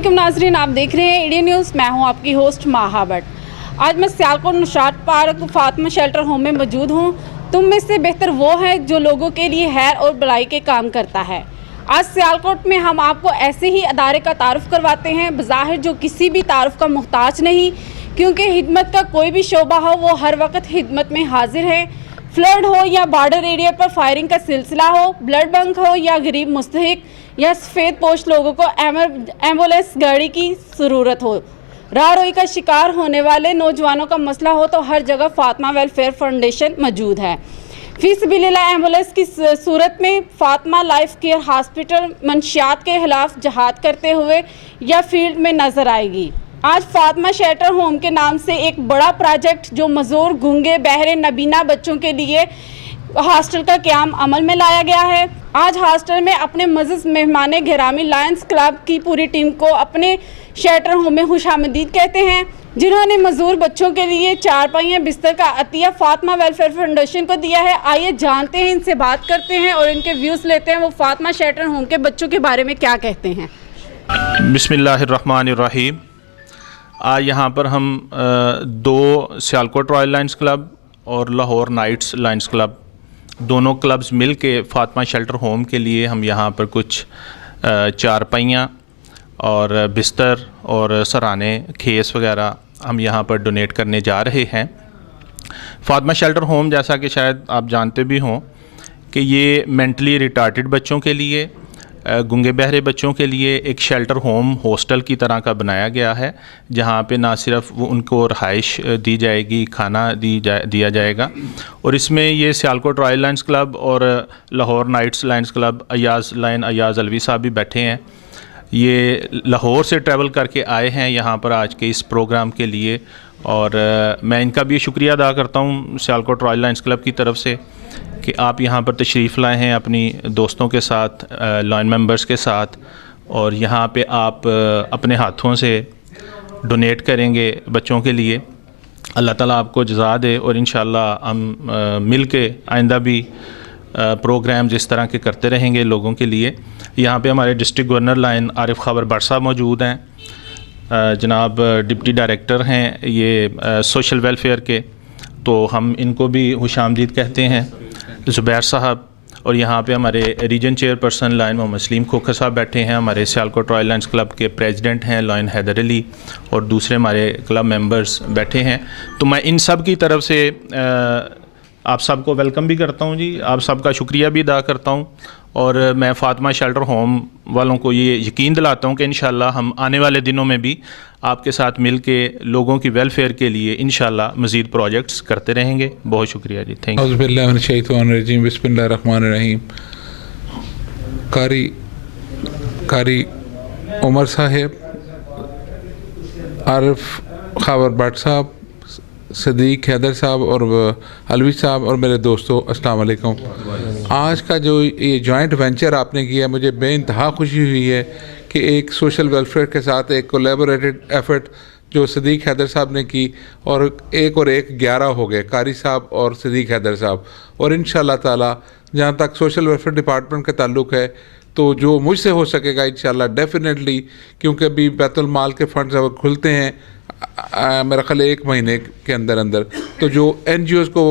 अस्सलामुअलैकुम नाज़रीन, आप देख रहे हैं इंडिया न्यूज़। मैं हूं आपकी होस्ट माहा भट्ट। आज मैं Sialkot Nishat park Fatima shelter home में मौजूद हूं। तुम में से बेहतर वो है जो लोगों के लिए खैर और भलाई के काम करता है। आज सियालकोट में हम आपको ऐसे ही अदारे का तारुफ करवाते हैं, बज़ाहिर जो किसी भी तारुफ का मुहताज नहीं, क्योंकि खिदमत का कोई भी शोबा हो वो हर वक्त खिदमत में हाजिर है। फ्लड हो या बॉर्डर एरिया पर फायरिंग का सिलसिला हो, ब्लड बैंक हो या गरीब मुस्तहिक या सफ़ेद पोश लोगों को एम्बुलेंस गाड़ी की ज़रूरत हो, राहरोई का शिकार होने वाले नौजवानों का मसला हो, तो हर जगह फातिमा वेलफेयर फाउंडेशन मौजूद है। फ़ीसबिलिल्लाह एम्बुलेंस की सूरत में फातिमा लाइफ केयर हॉस्पिटल मंशियात के खिलाफ जहाद करते हुए या फील्ड में नज़र आएगी। आज फातिमा शेल्टर होम के नाम से एक बड़ा प्रोजेक्ट जो मज़ूर, गूंगे, बहरे, नबीना बच्चों के लिए हॉस्टल का क़याम अमल में लाया गया है। आज हॉस्टल में अपने मज़ीद मेहमान गिरामी लायंस क्लब की पूरी टीम को अपने शेल्टर होम में खुशामदीद कहते हैं, जिन्होंने मज़ूर बच्चों के लिए चारपाइयाँ बिस्तर का अतिया फातिमा वेलफेयर फाउंडेशन को दिया है। आइए जानते हैं, इनसे बात करते हैं और इनके व्यूज़ लेते हैं, वो फातिमा शेल्टर होम के बच्चों के बारे में क्या कहते हैं। बिस्मिल्लाहिर्रहमानिर्रहीम। आज यहाँ पर हम दो सियालकोट रॉयल लायंस क्लब और लाहौर नाइट्स लायंस क्लब, दोनों क्लब्स मिल के फातिमा शेल्टर होम के लिए हम यहाँ पर कुछ चारपाइयाँ और बिस्तर और सराने, खेस वगैरह हम यहाँ पर डोनेट करने जा रहे हैं। फातिमा शेल्टर होम, जैसा कि शायद आप जानते भी हों, कि ये मेंटली रिटार्टेड बच्चों के लिए, गूंगे बहरे बच्चों के लिए एक शेल्टर होम हॉस्टल की तरह का बनाया गया है, जहाँ पे ना सिर्फ वो उनको रहाइश दी जाएगी, खाना दिया जाएगा। और इसमें ये सियालकोट रॉयल लायंस क्लब और Lahore Knights Lions Club, Ayaz Alvi sahab भी बैठे हैं। ये लाहौर से ट्रैवल करके आए हैं यहाँ पर आज के इस प्रोग्राम के लिए, और मैं इनका भी शुक्रिया अदा करता हूँ सियालकोट रॉयल लायंस क्लब की तरफ से कि आप यहाँ पर तशरीफ़ लाए हैं अपनी दोस्तों के साथ, लाइन मेंबर्स के साथ, और यहाँ पे आप अपने हाथों से डोनेट करेंगे बच्चों के लिए। अल्लाह ताला आपको जज़ा दे, और इंशाअल्लाह हम मिल के आइंदा भी प्रोग्राम जिस तरह के करते रहेंगे लोगों के लिए। यहाँ पे हमारे डिस्ट्रिक्ट गवर्नर लाइन आरिफ खबर भट्ट साहब मौजूद हैं, जनाब डिप्टी डायरेक्टर हैं ये सोशल वेलफेयर के, तो हम इनको भी खुशामदीद कहते हैं, ज़ुबैर साहब। और यहाँ पे हमारे region chairperson Lion Mohammad Saleem Khokhar sahab बैठे हैं, हमारे सियालकोट रॉयल लायंस क्लब के प्रेसिडेंट हैं लाइन हैदर अली, और दूसरे हमारे क्लब मेंबर्स बैठे हैं। तो मैं इन सब की तरफ से आप सबको वेलकम भी करता हूँ जी, आप सबका शुक्रिया भी अदा करता हूँ, और मैं फातिमा शेल्टर होम वालों को ये यकीन दिलाता हूँ कि इंशाअल्लाह हम आने वाले दिनों में भी आपके साथ मिल के लोगों की वेलफेयर के लिए इंशाअल्लाह मज़ीद प्रोजेक्ट्स करते रहेंगे। बहुत शुक्रिया जी, थैंक यू। बिस्मिल्लाहिर्रहमानिर्रहीम। कारी उमर साहब, आरिफ खबर भट्ट साहब, सदीक हैदर साहब और अलवी साहब और मेरे दोस्तों, अस्सलाम वालेकुम। आज का जो ये जॉइंट वेंचर आपने किया, मुझे बेइंतहा खुशी हुई है कि एक सोशल वेलफेयर के साथ एक कोलैबोरेटेड एफर्ट जो सदीक हैदर साहब ने की, और एक 11 हो गए, कारी साहब और सदीक हैदर साहब। और इंशाअल्लाह ताला जहाँ तक सोशल वेलफेयर डिपार्टमेंट का ताल्लुक़ है, तो जो मुझसे हो सकेगा इंशाअल्लाह डेफिनेटली, क्योंकि अभी बैतुल माल के फंड्स अब खुलते हैं मेरा ख्याल 1 महीने के अंदर, तो जो NGOs को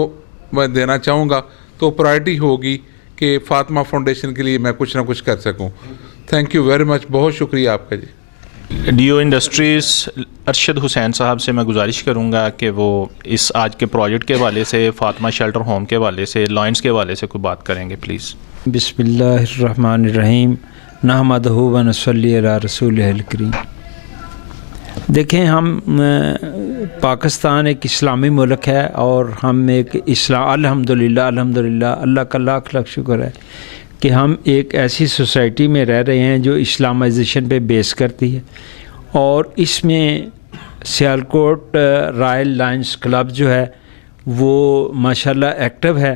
मैं देना चाहूँगा तो प्रायोरिटी होगी कि फातिमा फाउंडेशन के लिए मैं कुछ ना कुछ कर सकूँ। थैंक यू वेरी मच, बहुत शुक्रिया आपका जी। DO इंडस्ट्रीज़ अरशद हुसैन साहब से मैं गुजारिश करूँगा कि वो इस आज के प्रोजेक्ट के हवाले से, फातिमा शेल्टर होम के हवाले से, लॉयंस के हवाले से कोई बात करेंगे प्लीज़। बिस्मिल्लाहिर्रहमानिर्रहीम। नहमदहु व नसल्ली अला रसूलिहिल करीम। देखें, हम पाकिस्तान एक इस्लामी मुल्क है, और हम एक अल्हम्दुलिल्लाह अल्लाह का लाख लाख शुक्र है कि हम एक ऐसी सोसाइटी में रह रहे हैं जो इस्लामाइजेशन पे बेस करती है। और इसमें सियालकोट रॉयल लायंस क्लब जो है वो माशाल्लाह एक्टिव है,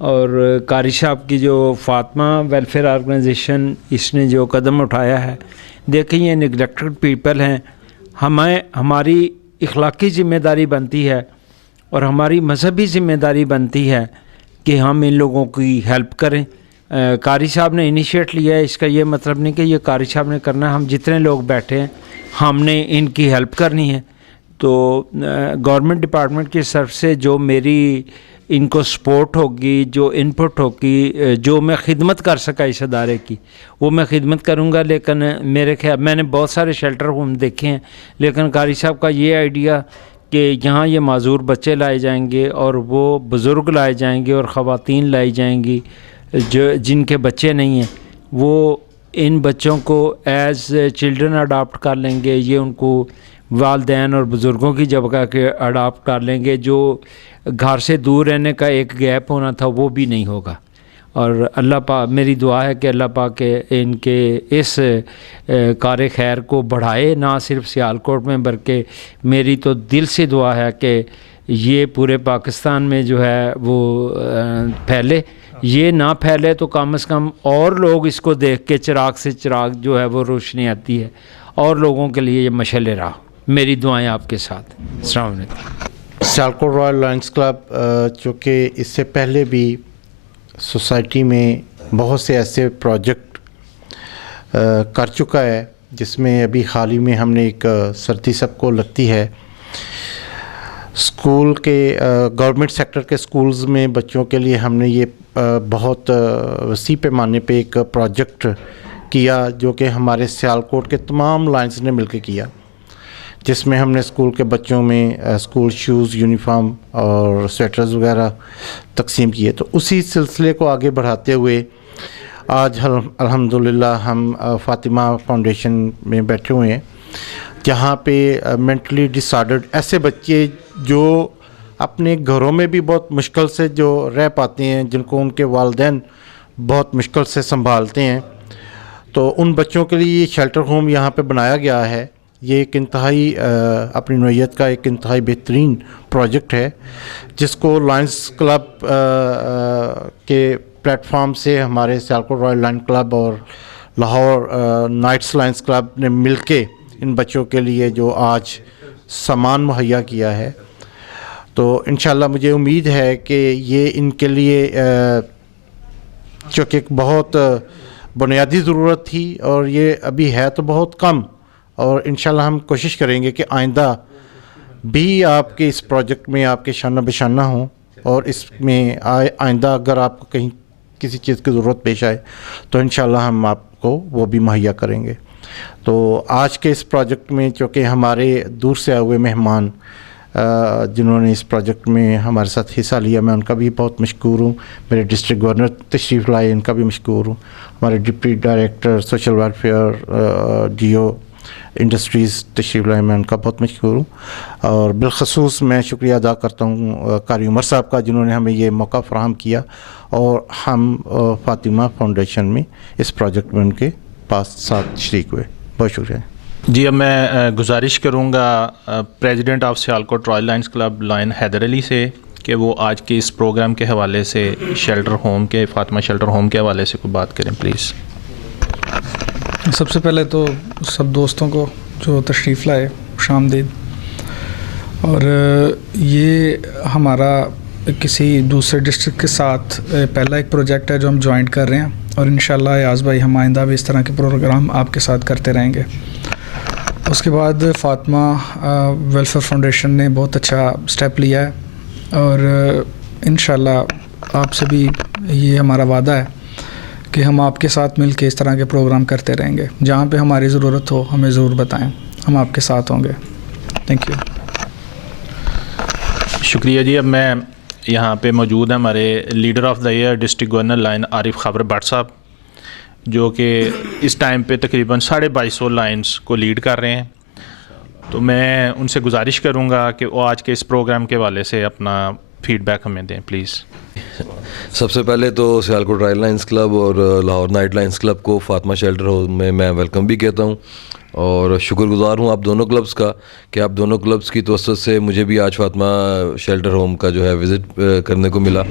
और कारी साहब की जो फातिमा वेलफेयर ऑर्गेनाइजेशन, इसने जो कदम उठाया है, देखें ये निगलेक्टेड पीपल हैं। हमारी इखलाकी ज़िम्मेदारी बनती है और हमारी मजहबी ज़िम्मेदारी बनती है कि हम इन लोगों की हेल्प करें, कारी साहब ने इनिशिएट लिया है, इसका ये मतलब नहीं कि ये कारी साहब ने करना है, हम जितने लोग बैठे हैं हमने इनकी हेल्प करनी है। तो गवर्नमेंट डिपार्टमेंट की तरफ से जो मेरी इनको सपोर्ट होगी, जो इनपुट होगी, जो मैं खिदमत कर सका इस अदारे की, वो मैं खिदमत करूँगा। लेकिन मेरे ख्याल मैंने बहुत सारे शेल्टर होम देखे हैं, लेकिन कारी साहब का ये आइडिया कि यहाँ ये माजूर बच्चे लाए जाएंगे और वो बुज़ुर्ग लाए जाएंगे और ख़वातीन लाई जाएंगी जो जिनके बच्चे नहीं हैं, वो इन बच्चों को एज़ चिल्ड्रन अडॉप्ट कर लेंगे, ये उनको वालदैन और बुज़ुर्गों की जगह के अडॉप्ट कर लेंगे। जो घर से दूर रहने का एक गैप होना था वो भी नहीं होगा। और अल्लाह पाक, मेरी दुआ है कि अल्लाह पाक के इनके इस कार खैर को बढ़ाए, ना सिर्फ सियालकोट में बल्कि मेरी तो दिल से दुआ है कि ये पूरे पाकिस्तान में जो है वो फैले। ये ना फैले तो कम से कम और लोग इसको देख के चिराग से चिराग जो है वो रोशनी आती है और लोगों के लिए ये मशअल राह। मेरी दुआएं आपके साथ। अस्सलाम वालेकुम। सियालकोट रॉयल लायंस क्लब जो कि इससे पहले भी सोसाइटी में बहुत से ऐसे प्रोजेक्ट कर चुका है, जिसमें अभी हाल ही में हमने एक सर्दी सबको लगती है स्कूल के गवर्नमेंट सेक्टर के स्कूल्स में बच्चों के लिए हमने ये बहुत वसी पैमाने पे एक प्रोजेक्ट किया, जो कि हमारे सियालकोट के तमाम लाइंस ने मिलकर किया, जिसमें हमने स्कूल के बच्चों में स्कूल शूज़, यूनिफॉर्म और स्वेटर्स वगैरह तकसीम किए। तो उसी सिलसिले को आगे बढ़ाते हुए आज अल्हम्दुलिल्लाह हम फ़ातिमा फाउंडेशन में बैठे हुए हैं, जहाँ पे मेंटली डिसऑर्डर्ड ऐसे बच्चे जो अपने घरों में भी बहुत मुश्किल से जो रह पाते हैं, जिनको उनके वालिदैन बहुत मुश्किल से संभालते हैं, तो उन बच्चों के लिए ये शेल्टर होम यहाँ पे बनाया गया है। ये एक इंतहाई अपनी नौइयत का एक इंतहाई बेहतरीन प्रोजेक्ट है, जिसको लायंस क्लब के प्लेटफॉर्म से हमारे सियालकोट रॉयल लायंस क्लब और लाहौर नाइट्स लायंस क्लब ने मिलके इन बच्चों के लिए जो आज सामान मुहैया किया है। तो इंशाल्लाह मुझे उम्मीद है कि ये इनके लिए चूँकि एक बहुत बुनियादी ज़रूरत थी और ये अभी है तो बहुत कम, और इंशाल्लाह हम कोशिश करेंगे कि आइंदा भी आपके इस प्रोजेक्ट में आपके शाना बशाना हों, और इसमें आइंदा अगर आपको कहीं किसी चीज़ की ज़रूरत पेश आए तो इंशाल्लाह हम आपको वो भी मुहैया करेंगे। तो आज के इस प्रोजेक्ट में चूँकि हमारे दूर से आए हुए मेहमान जिन्होंने इस प्रोजेक्ट में हमारे साथ हिस्सा लिया, मैं उनका भी बहुत मशकूर हूँ। मेरे डिस्ट्रिक्ट गवर्नर तशरीफ़ लाए, इनका भी मशकूर हूँ। हमारे डिप्टी डायरेक्टर सोशल वेलफेयर जियो इंडस्ट्रीज़ तशरीफ़ लाए, मैं उनका बहुत मशकूर हूँ। और बिलखसूस मैं शुक्रिया अदा करता हूँ कारी उमर साहब का, जिन्होंने हमें ये मौका फ़राहम किया और हम फ़ातिमा फाउंडेशन में इस प्रोजेक्ट में उनके पास साथ शरीक हुए। बहुत शुक्रिया जी। अब मैं गुजारिश करूँगा president of Sialkot Royal Lions Club Lion Haider Ali से कि वो आज के इस प्रोग्राम के हवाले से शेल्टर होम के फ़ातिमा शेल्टर होम के हवाले से कोई बात करें प्लीज़। सबसे पहले तो सब दोस्तों को जो तशरीफ़ लाए खुशामदीद। और ये हमारा किसी दूसरे डिस्ट्रिक्ट के साथ पहला एक प्रोजेक्ट है जो हम जॉइंट कर रहे हैं, और इंशाल्लाह याज़ भाई हम आइंदा भी इस तरह के प्रोग्राम आपके साथ करते रहेंगे। उसके बाद फ़ातिमा वेलफेयर फाउंडेशन ने बहुत अच्छा स्टेप लिया है, और इंशाल्लाह आपसे भी ये हमारा वादा है कि हम आपके साथ मिल के इस तरह के प्रोग्राम करते रहेंगे। जहाँ पे हमारी ज़रूरत हो हमें ज़रूर बताएं, हम आपके साथ होंगे। Thank you. शुक्रिया जी। अब मैं यहाँ पे मौजूद है हमारे leader of the year district governor line Arif खबर भट्ट साहब, जो कि इस टाइम पे तकरीबन 2250 लाइन्स को लीड कर रहे हैं। तो मैं उनसे गुजारिश करूँगा कि वो आज के इस प्रोग्राम के हवाले से अपना फ़ीडबैक हमें दें प्लीज़। सबसे पहले तो सियालकोट रॉयल लायंस क्लब और लाहौर नाइट लायंस क्लब को फ़ातिमा शेल्टर होम में मैं वेलकम भी कहता हूँ, और शुक्रगुज़ार हूँ आप दोनों क्लब्स का कि आप दोनों क्लब्स की तवज्जुह से मुझे भी आज फ़ातिमा शेल्टर होम का जो है विज़िट करने को मिला।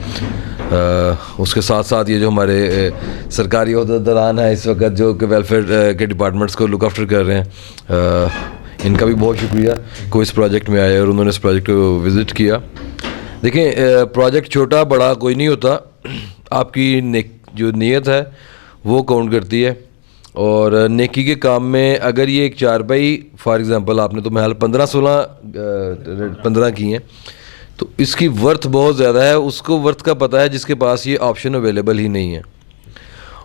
उसके साथ साथ ये जो हमारे सरकारी अहदेदारान हैं इस वक्त जो कि वेलफेयर के डिपार्टमेंट्स को लुक आफ्टर कर रहे हैं, इनका भी बहुत शुक्रिया को इस प्रोजेक्ट में आए और उन्होंने इस प्रोजेक्ट को विज़िट किया। देखें, प्रोजेक्ट छोटा बड़ा कोई नहीं होता, आपकी جو نیت ہے وہ کاؤنٹ کرتی ہے. اور نیکی کے کام میں اگر یہ ایک چارپائی فار ایگزامپل آپ نے تو محل 15 کی ہیں, تو اس کی ورتھ بہت زیادہ ہے. اس کو ورتھ کا پتہ ہے جس کے پاس یہ آپشن اویلیبل ہی نہیں ہے.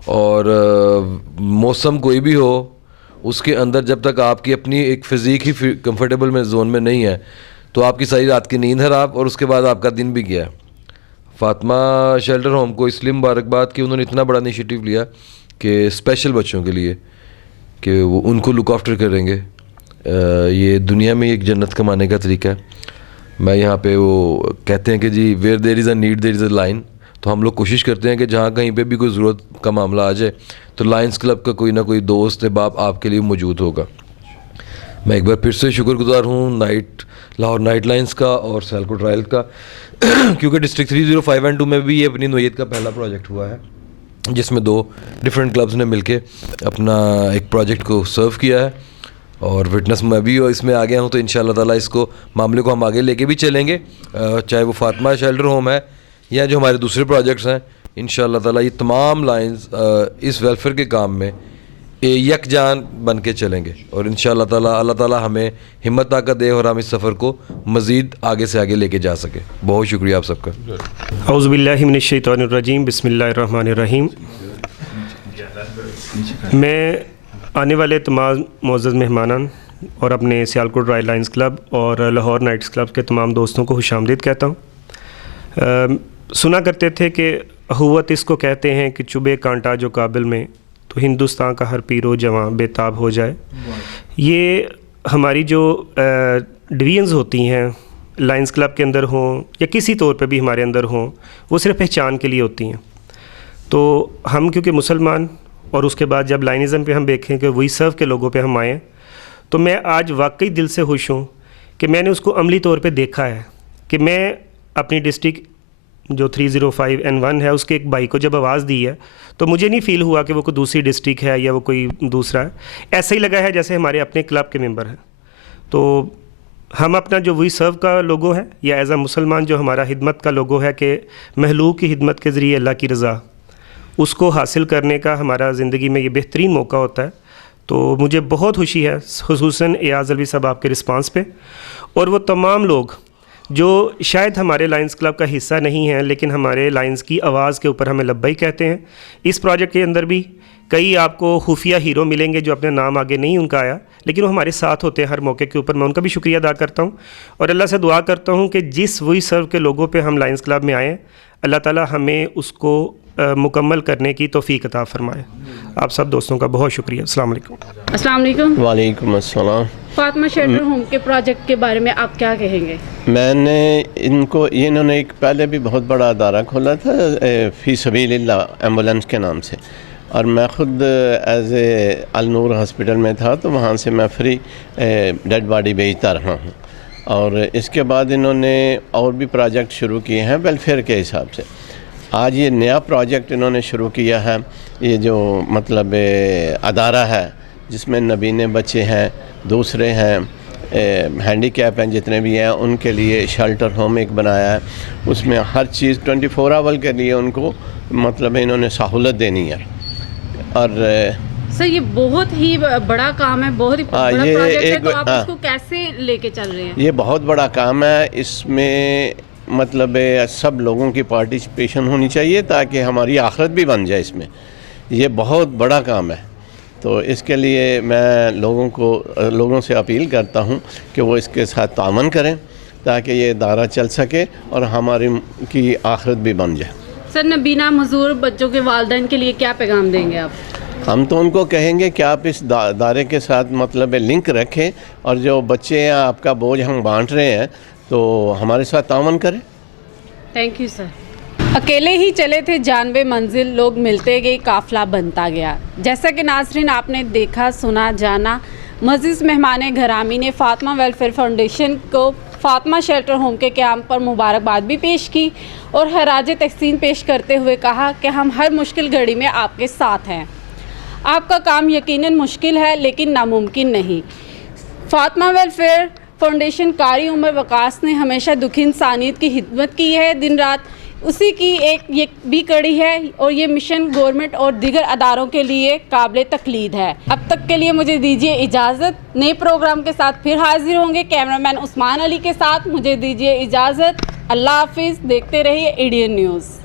اور موسم کوئی بھی ہو, اس کے اندر جب تک آپ کی اپنی ایک فزیک ہی کمفرٹیبل میں زون میں نہیں ہے تو آپ کی ساری رات کی نیند خراب, اور اس کے بعد آپ کا دن بھی گیا ہے. فاطمہ شیلٹر ہوم کو اس لیے مبارکباد کہ انہوں نے اتنا بڑا انیشیٹو لیا کہ اسپیشل بچوں کے لیے کہ وہ ان کو لک آفٹر کریں گے. یہ دنیا میں ایک جنت کمانے کا طریقہ ہے. میں یہاں پہ وہ کہتے ہیں کہ جی where there is a need there is a line, تو ہم لوگ کوشش کرتے ہیں کہ جہاں کہیں پہ بھی کوئی ضرورت کا معاملہ آ جائے تو لائنس کلب کا کوئی نہ کوئی دوست باپ آپ کے لیے موجود ہوگا. میں ایک بار پھر سے شکر گزار ہوں لاہور نائٹ لائنس کا اور سیالکوٹ رائل کا, کیونکہ ڈسٹرکٹ 305 میں بھی یہ اپنی نوعیت کا پہلا پروجیکٹ ہوا ہے جس میں 2 ڈفرینٹ کلبز نے مل کے اپنا ایک پروجیکٹ کو سرو کیا ہے. اور وٹنس میں بھی اس میں آ گیا ہوں, تو انشاءاللہ تعالیٰ اس کو معاملے کو ہم آگے لے کے بھی چلیں گے, چاہے وہ فاطمہ شیلٹر ہوم ہے یا جو ہمارے دوسرے پروجیکٹس ہیں. انشاءاللہ تعالیٰ یہ تمام لائنز اس ویلفیئر کے کام میں یکجان بن کے چلیں گے, اور انشاءاللہ تعالیٰ اللہ تعالیٰ ہمیں ہمت طاقت دے اور ہم اس سفر کو مزید آگے سے آگے لے کے جا سکیں. بہت شکریہ آپ سب کا. اعوذ باللہ من الشیطان الرجیم, بسم اللہ الرحمن الرحیم. میں آنے والے تمام معزز مہمانان اور اپنے سیالکوٹ رائل لائنس کلب اور لاہور نائٹس کلب کے تمام دوستوں کو خوش آمدید کہتا ہوں. سنا کرتے تھے کہ اخوت اس کو کہتے ہیں کہ چبھے کانٹا جو قابل میں تو ہندوستان کا ہر پیرو جواں بے تاب ہو جائے. یہ ہماری جو ڈویژنز ہوتی ہیں لائنس کلب کے اندر ہوں یا کسی طور پہ بھی ہمارے اندر ہوں, وہ صرف پہچان کے لیے ہوتی ہیں. تو ہم کیونکہ مسلمان اور اس کے بعد جب لائنزم پہ ہم دیکھیں کہ وہی سرو کے لوگوں پہ ہم آئیں, تو میں آج واقعی دل سے خوش ہوں کہ میں نے اس کو عملی طور پہ دیکھا ہے کہ میں اپنی ڈسٹرکٹ جو 305N1 ہے اس کے ایک بھائی کو جب آواز دی ہے تو مجھے نہیں فیل ہوا کہ وہ کوئی دوسری ڈسٹرکٹ ہے یا وہ کوئی دوسرا ہے. ایسا ہی لگا ہے جیسے ہمارے اپنے کلب کے ممبر ہیں. تو ہم اپنا جو وی سرو کا لوگو ہے یا ایز اے مسلمان جو ہمارا خدمت کا لوگو ہے کہ مخلوق کی خدمت کے ذریعے اللہ کی رضا, اس کو حاصل کرنے کا ہمارا زندگی میں یہ بہترین موقع ہوتا ہے. تو مجھے بہت خوشی ہے خصوصاً ایاز الوی صاحب آپ کے رسپانس پہ, اور وہ تمام لوگ جو شاید ہمارے لائنس کلب کا حصہ نہیں ہیں لیکن ہمارے لائنس کی آواز کے اوپر ہمیں لبیک کہتے ہیں. اس پروجیکٹ کے اندر بھی کئی آپ کو خفیہ ہیرو ملیں گے جو اپنے نام آگے نہیں ان کا آیا, لیکن وہ ہمارے ساتھ ہوتے ہیں ہر موقع کے اوپر. میں ان کا بھی شکریہ ادا کرتا ہوں اور اللہ سے دعا کرتا ہوں کہ جس وہی سرو کے لوگوں پہ ہم لائنس کلب میں آئیں, اللہ تعالیٰ ہمیں اس کو مکمل کرنے کی توفیق عطا فرمائے. آپ سب دوستوں کا بہت شکریہ. السلام علیکم. السلام علیکم. وعلیکم السلام. فاطمہ شیلٹر ہوم کے پروجیکٹ کے بارے میں آپ کیا کہیں گے؟ میں نے انہوں نے ایک پہلے بھی بہت بڑا ادارہ کھولا تھا فی سبیل اللہ ایمبولینس کے نام سے, اور میں خود ایز اے النور ہاسپٹل میں تھا تو وہاں سے میں فری ڈیڈ باڈی بھیجتا رہا ہوں. اور اس کے بعد انہوں نے اور بھی پروجیکٹ شروع کیے ہیں ویلفیئر کے حساب سے. آج یہ نیا پروجیکٹ انہوں نے شروع کیا ہے, یہ جو مطلب ادارہ ہے جس میں نبینے بچے ہیں, دوسرے ہیں, ہینڈی کیپ ہیں, جتنے بھی ہیں ان کے لیے شیلٹر ہوم ایک بنایا ہے. اس میں ہر چیز 24 آور کے لیے ان کو مطلب انہوں نے سہولت دینی ہے. اور سر یہ بہت ہی بڑا کام ہے, بہت ہی بڑا پروجیکٹ ہے, تو آپ اس کو کیسے لے کے چل رہے ہیں؟ یہ بہت بڑا کام ہے. اس میں مطلب سب لوگوں کی پارٹیسپیشن ہونی چاہیے تاکہ ہماری آخرت بھی بن جائے. اس میں یہ بہت بڑا کام ہے. تو اس کے لیے میں لوگوں سے اپیل کرتا ہوں کہ وہ اس کے ساتھ تعاون کریں تاکہ یہ ادارہ چل سکے اور ہماری کی آخرت بھی بن جائے. سر نبینا معذور بچوں کے والدین کے لیے کیا پیغام دیں گے آپ؟ ہم تو ان کو کہیں گے کہ آپ اس ادارے کے ساتھ مطلب لنک رکھیں, اور جو بچے ہیں آپ کا بوجھ ہم بانٹ رہے ہیں تو ہمارے ساتھ تعاون کریں. Thank you sir. اکیلے ہی چلے تھے جانبے منزل, لوگ ملتے گئے, قافلہ بنتا گیا. جیسا کہ ناظرین آپ نے دیکھا, سنا, جانا, معزز مہمان گرامی نے فاطمہ ویلفیئر فاؤنڈیشن کو فاطمہ شیلٹر ہوم کے قیام پر مبارکباد بھی پیش کی اور خراج تحسین پیش کرتے ہوئے کہا کہ ہم ہر مشکل گھڑی میں آپ کے ساتھ ہیں. آپ کا کام یقیناً مشکل ہے لیکن ناممکن نہیں. فاطمہ ویلفیئر فاؤنڈیشن قاری عمر وقاص نے ہمیشہ دکھی انسانیت کی خدمت کی ہے. دن رات उसी की एक ये भी कड़ी है और ये मिशन गवर्नमेंट और दीगर अदारों के लिए काबिल तकलीद है। अब तक के लिए मुझे दीजिए इजाज़त, नए प्रोग्राम के साथ फिर हाजिर होंगे। कैमरामैन उस्मान अली के साथ मुझे दीजिए इजाज़त। अल्लाह हाफिज़। देखते रहिए ADN न्यूज़।